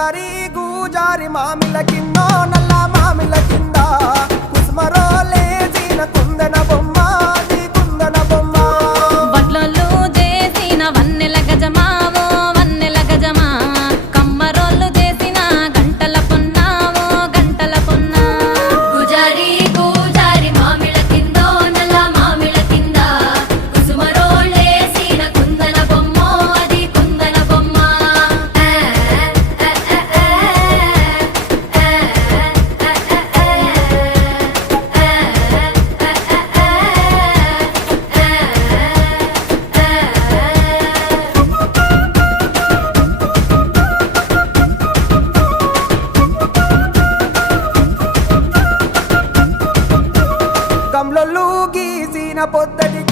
పూజారి గూజారి మామిల కిందో నల్ల మామిల కింద కుసుమరో లేచిన కుందన బొమ్మ నీ కుందన బొమ్మ వడ్లోళ్ళు చేసిన వన్నెల గజమావో వన్నెల గజమా కమ్మరోళ్ళు చేసిన గంటల పొన్నావో గంటల పొన్నా పూజారి పూజారి మామిళ్ళ కిందో నల్ల మామిళ్ళ కింద కుసుమరోళ్ళేసిన కుందన బొమ్మ అది కుందన బొమ్మ కమ్లొల్లు గీసిన పొద్దటి